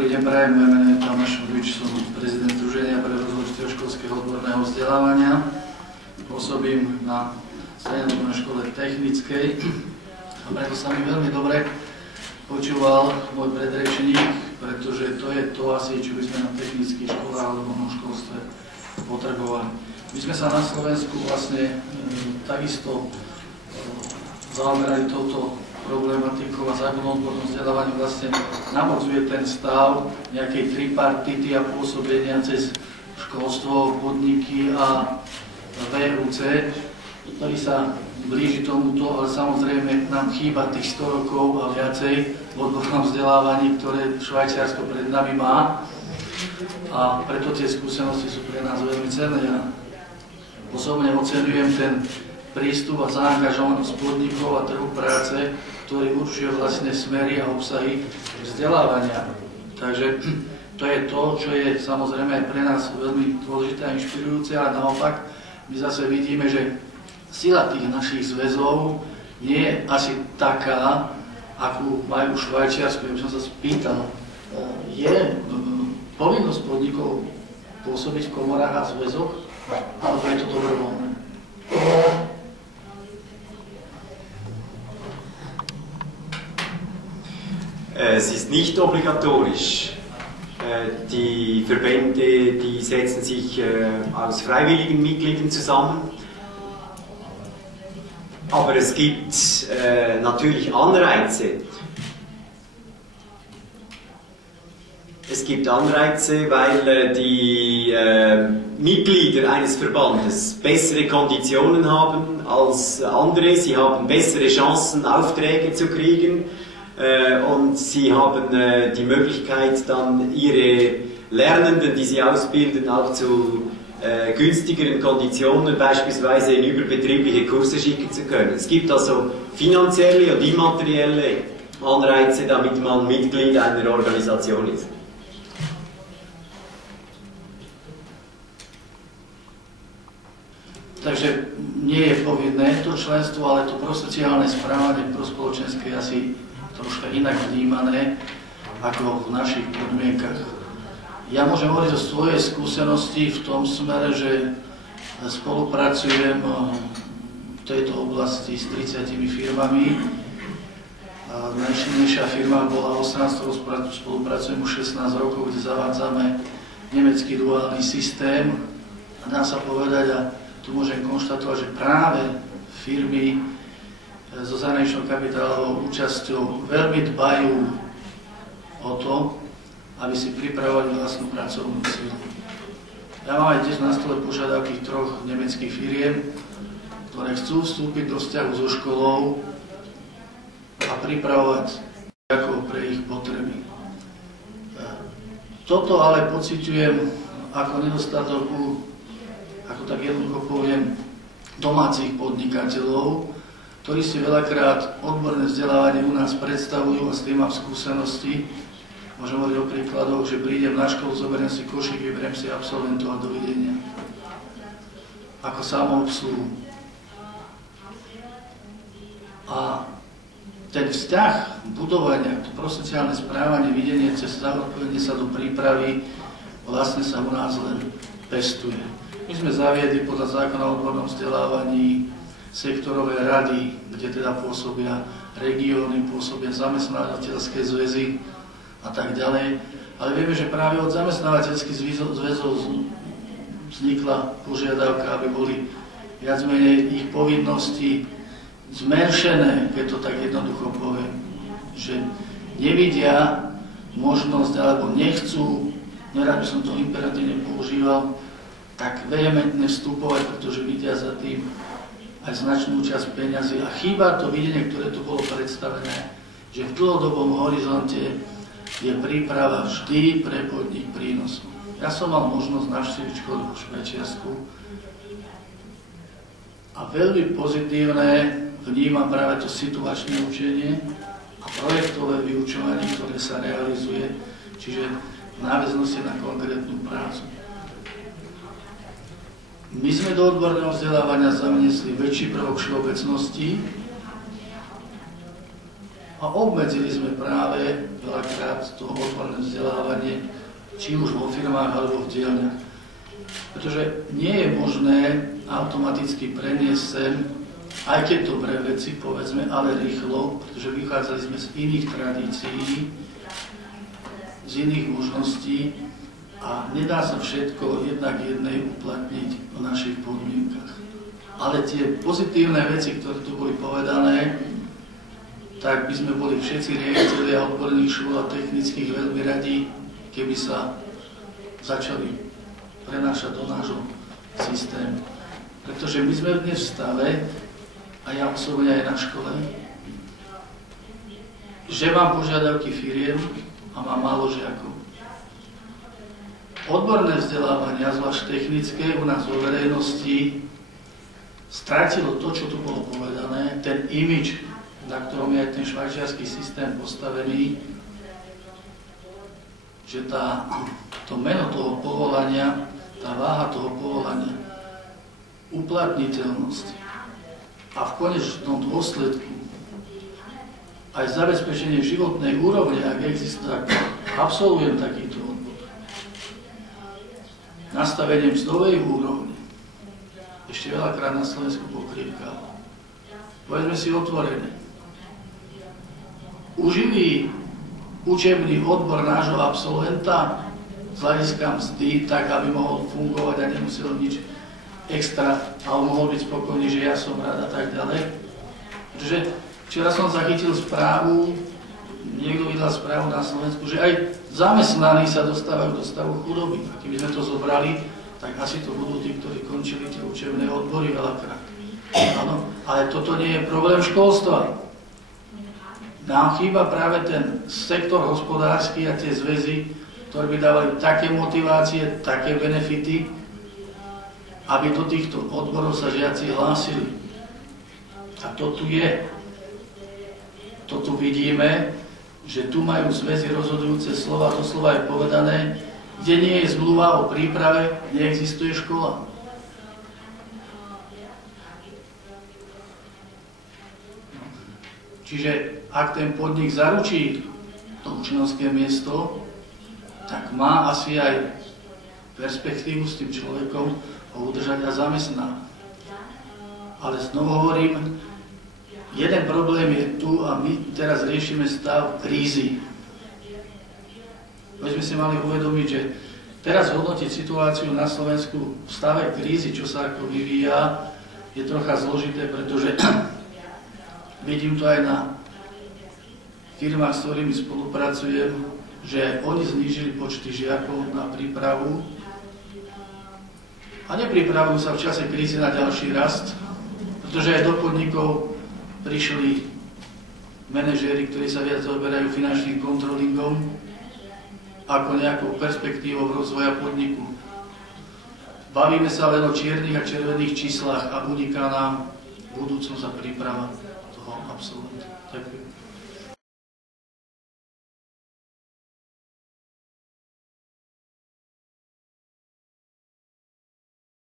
Dobrý deň, prajem, moje meno je Tomáš Šubič, som prezident Združenia pre rozvoj stredoškolského odborného vzdelávania. Pôsobím na Strednej škole technickej a preto sa mi veľmi dobre počúval môj predrečník, pretože to je to asi, čo by sme na technických školách alebo v školstve potrebovali. My sme sa na Slovensku vlastne takisto zaoberali touto problematikou a zákon o odbornom vzdelávaní vlastne navodzuje ten stav nejakej tripartity a pôsobenia cez školstvo, podniky a VUC, ktorý sa blíži tomuto, ale samozrejme nám chýba tých 100 rokov a viacej v odbornom vzdelávaní, ktoré Švajčiarsko pred nami má, a preto tie skúsenosti sú pre nás veľmi cenné. Ja osobne oceňujem ten prístup a zaangažovanosť podnikov a trhu práce, ktorý určuje vlastne smery a obsahy vzdelávania. Takže to je to, čo je samozrejme aj pre nás veľmi dôležité a inšpirujúce, ale naopak my zase vidíme, že sila tých našich zväzov nie je asi taká, akú majú v Švajčiarsku. Ja by som sa spýtal, je povinnosť podnikov pôsobiť v komorách a zväzoch, alebo je to dobrovoľné? Es ist nicht obligatorisch. Die Verbände, die setzen sich aus freiwilligen Mitgliedern zusammen. Aber es gibt natürlich Anreize. Es gibt Anreize, weil die Mitglieder eines Verbandes bessere Konditionen haben als andere. Sie haben bessere Chancen, Aufträge zu kriegen. Und sie haben die Möglichkeit, dann ihre Lernenden, die sie ausbilden, auch zu günstigeren Konditionen beispielsweise in überbetriebliche Kurse schicken zu können. Es gibt also finanzielle und immaterielle Anreize, damit man Mitglied einer Organisation ist. Takže nie je povinné to členstvo, ale to prosociálne správanie prospoločenské asi troška inak vnímané ako v našich podmienkach. Ja môžem hovoriť o svojej skúsenosti v tom smere, že spolupracujem v tejto oblasti s 30 firmami. Najsilnejšia firma bola Osram, s ktorou spolupracujem už 16 rokov, kde zavádzame nemecký duálny systém. A dá sa povedať, a tu môžem konštatovať, že práve firmy so zahraničnou kapitálovou účasťou veľmi dbajú o to, aby si pripravovali vlastnú pracovnú silu. Ja mám aj tiež na stole požiadavky 3 nemeckých firiem, ktoré chcú vstúpiť do vzťahu so školou a pripravovať ako pre ich potreby. Toto ale pociťujem ako nedostatok, ako tak jednoducho poviem, domácich podnikateľov, ktorí si veľakrát odborné vzdelávanie u nás predstavujú a s tým mám skúsenosti. Môžem hovoriť o príkladoch, že prídem na školu, zoberiem si košík, vyberiem si absolventov a dovidenia. Ako samoobsluhu. A ten vzťah budovania, to prosociálne správanie, videnie cez odpovedenie sa do prípravy vlastne sa u nás len pestuje. My sme zaviedli podľa zákona o odbornom vzdelávaní sektorové rady, kde teda pôsobia regióny, pôsobia zamestnávateľské zväzy a tak ďalej. Ale vieme, že práve od zamestnávateľských zväzov vznikla požiadavka, aby boli viac menej ich povinnosti zmenšené, keď to tak jednoducho poviem. Že nevidia možnosť alebo nechcú, nerad by som to imperatívne používal, tak vehementne vstupovať, pretože vidia za tým aj značnú časť peňazí a chýba to videnie, ktoré tu bolo predstavené, že v dlhodobom horizonte je príprava vždy pre podnik prínosom. Ja som mal možnosť navštíviť školy v Švajčiarsku a veľmi pozitívne vnímam práve to situačné učenie a projektové vyučovanie, ktoré sa realizuje, čiže v náväznosti na konkrétnu prácu. My sme do odborného vzdelávania zavniesli väčší prvok všeobecnosti A obmedzili sme práve veľakrát to odborné vzdelávanie, či už vo firmách alebo v dielniach. Pretože nie je možné automaticky preniesť sem, aj keď dobré veci, povedzme, ale rýchlo, pretože vychádzali sme z iných tradícií, z iných možností a nedá sa všetko jednak jednej uplatniť v našich podmienkach. Ale tie pozitívne veci, ktoré tu boli povedané, tak by sme boli všetci riaditelia odborných škôl a technických veľmi radi, keby sa začali prenášať do nášho systému. Pretože my sme dnes v stave, a ja osobne aj na škole, že mám požiadavky firiem a mám málo žiakov. Odborné vzdelávanie, zvlášť technické, u nás vo verejnosti stratilo to, čo tu bolo povedané, ten imidž, na ktorom je aj ten švajčiarsky systém postavený, že to meno toho povolania, tá váha toho povolania, uplatniteľnosť a v konečnom dôsledku aj zabezpečenie životnej úrovne, ak existuje, absolvujem takýto odbor. Nastavením mzdovej úrovne ešte veľakrát na Slovensku pokrývkalo. Povedzme si otvorene. Uživý učebný odbor nášho absolventa z hľadiska mzdy, tak aby mohol fungovať a nemusel nič extra, ale mohol byť spokojný, že ja som rád a tak ďalej. Pretože včera som zachytil správu, niekto vydal správu na Slovensku, že aj zamestnaní sa dostávajú do stavu chudoby. A keby sme to zobrali, tak asi to budú tí, ktorí končili tie učebné odbory veľakrát. Áno, ale toto nie je problém školstva. Nám chýba práve ten sektor hospodársky a tie zväzy, ktoré by dávali také motivácie, také benefity, aby do týchto odborov sa žiaci hlásili. A to tu je. To tu vidíme, že tu majú zväzy rozhodujúce slova, doslova je povedané, kde nie je zmluva o príprave, neexistuje škola. Čiže ak ten podnik zaručí to učňovské miesto, tak má asi aj perspektívu s tým človekom ho udržať a zamestnať. Ale znovu hovorím, jeden problém je tu a my teraz riešime stav krízy. My sme si mali uvedomiť, že teraz hodnotiť situáciu na Slovensku v stave krízy, čo sa ako vyvíja, je trocha zložité, pretože vidím to aj na firmách, s ktorými spolupracujem, že oni znížili počty žiakov na prípravu a nepripravujú sa v čase krízy na ďalší rast, pretože aj do podnikov prišli manažéri, ktorí sa viac zaoberajú finančným kontrolingom ako nejakou perspektívou rozvoja podniku. Bavíme sa len o čiernych a červených číslach a uniká nám budúcnosť a príprava toho absolventa. Ďakujem.